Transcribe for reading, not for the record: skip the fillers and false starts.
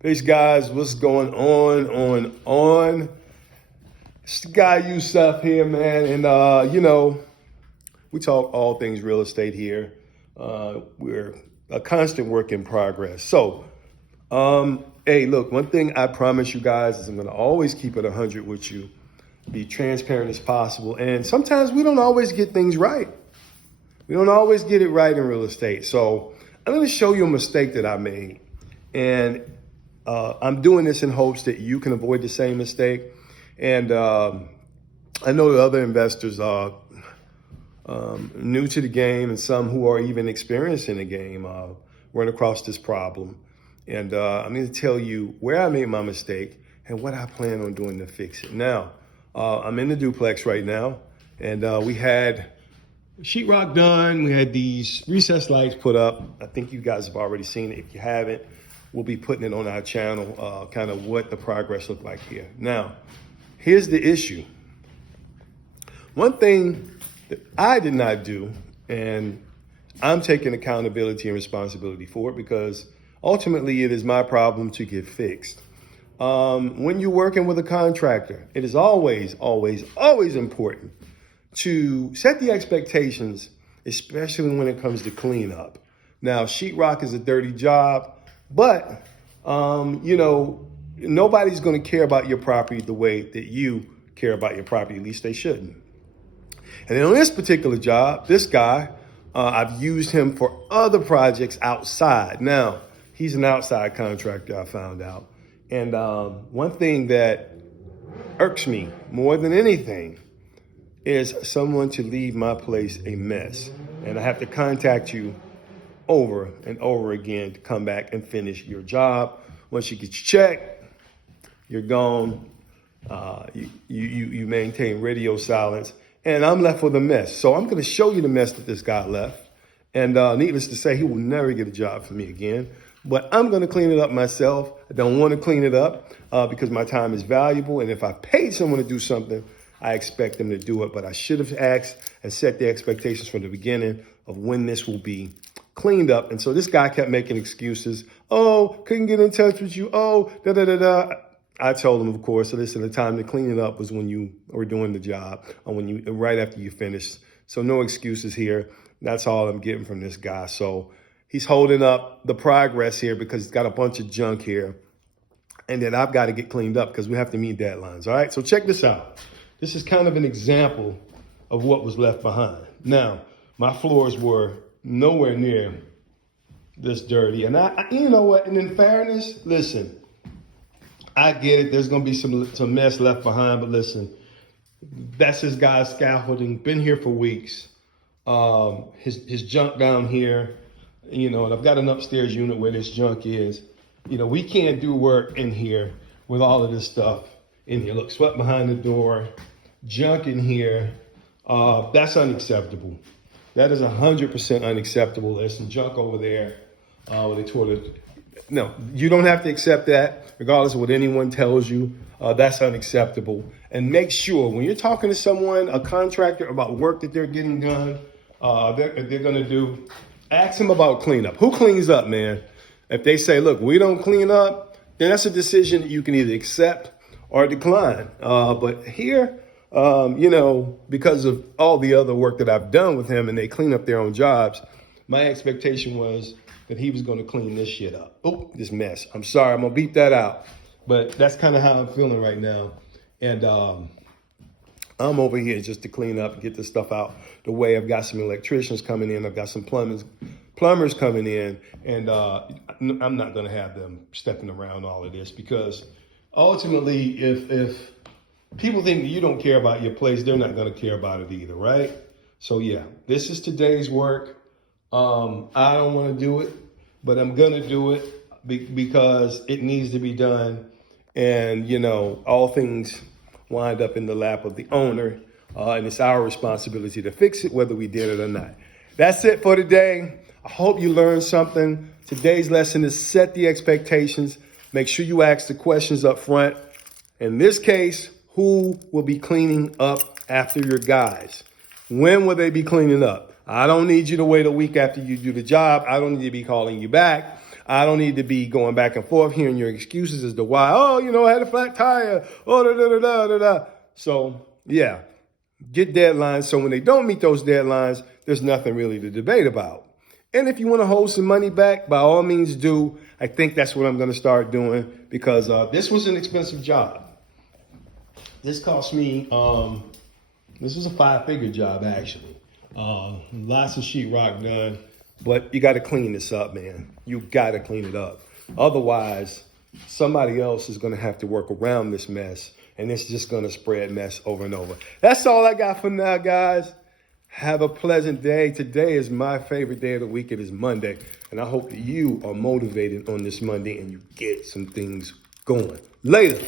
Peace, guys. What's going on? It's the guy Yusuf here, man. And, we talk all things real estate here. We're a constant work in progress. Hey, look, one thing I promise you guys is I'm going to always keep it 100 with you, be transparent as possible. And sometimes we don't always get things right. We don't always get it right in real estate. So I'm going to show you a mistake that I made. And I'm doing this in hopes that you can avoid the same mistake. And I know that other investors are new to the game, and some who are even experienced in the game run across this problem. And I'm going to tell you where I made my mistake and what I plan on doing to fix it. Now, I'm in the duplex right now, and we had sheetrock done. We had these recessed lights put up. I think you guys have already seen it. If you haven't, we'll be putting it on our channel, kind of what the progress looked like here. Now, here's the issue. One thing that I did not do, and I'm taking accountability and responsibility for it because ultimately it is my problem to get fixed. When you're working with a contractor, it is always important to set the expectations, especially when it comes to cleanup. Now, sheetrock is a dirty job, but nobody's going to care about your property the way that you care about your property. At least they shouldn't. And then on this particular job, this guy, I've used him for other projects outside. Now, he's an outside contractor, I found out. And one thing that irks me more than anything is someone to leave my place a mess. And I have to contact you over and over again to come back and finish your job. Once you get your check, you're gone. You maintain radio silence, and I'm left with a mess. So I'm going to show you the mess that this guy left. And needless to say, he will never get a job from me again. But I'm going to clean it up myself. I don't want to clean it up because my time is valuable. And if I paid someone to do something, I expect them to do it. But I should have asked and set the expectations from the beginning of when this will be cleaned up. And so this guy kept making excuses. Oh, couldn't get in touch with you. Oh, da-da-da-da. I told him, of course, so listen, the time to clean it up was when you were doing the job or right after you finished. So no excuses here. That's all I'm getting from this guy. So he's holding up the progress here because he's got a bunch of junk here. And then I've got to get cleaned up because we have to meet deadlines. All right, so check this out. This is kind of an example of what was left behind. Now, my floors were nowhere near this dirty. And you know what? And in fairness, listen, I get it. There's going to be some mess left behind. But listen, that's this guy's scaffolding. Been here for weeks. His junk down here, and I've got an upstairs unit where this junk is. We can't do work in here with all of this stuff in here. Look, swept behind the door, junk in here. That's unacceptable. That is 100% unacceptable. There's some junk over there where they tore the. No, you don't have to accept that, regardless of what anyone tells you. That's unacceptable. And make sure when you're talking to someone, a contractor, about work that they're getting done, they're going to do, ask them about cleanup. Who cleans up, man? If they say, look, we don't clean up, then that's a decision that you can either accept or decline. But here, because of all the other work that I've done with him and they clean up their own jobs, my expectation was that he was going to clean this shit up. Oh, this mess. I'm sorry, I'm going to beep that out. But that's kind of how I'm feeling right now. And I'm over here just to clean up and get this stuff out the way. I've got some electricians coming in. I've got some plumbers coming in. And I'm not going to have them stepping around all of this because ultimately, if people think that you don't care about your place, they're not going to care about it either, right? So, yeah, this is today's work. I don't want to do it, but I'm going to do it because it needs to be done. And, all things wind up in the lap of the owner. And it's our responsibility to fix it, whether we did it or not. That's it for today. I hope you learned something. Today's lesson is set the expectations. Make sure you ask the questions up front. In this case, who will be cleaning up after your guys? When will they be cleaning up? I don't need you to wait a week after you do the job. I don't need to be calling you back. I don't need to be going back and forth hearing your excuses as to why. Oh, you know, I had a flat tire. Oh, da da da da da da. So yeah, get deadlines. So when they don't meet those deadlines, there's nothing really to debate about. And if you want to hold some money back, by all means do. I think that's what I'm going to start doing because this was an expensive job. This cost me, this was a 5-figure job actually. Lots of sheetrock done, but you got to clean this up, man. You got to clean it up. Otherwise, somebody else is going to have to work around this mess, and it's just going to spread mess over and over. That's all I got for now, guys. Have a pleasant day. Today is my favorite day of the week. It is Monday, and I hope that you are motivated on this Monday and you get some things going. Later.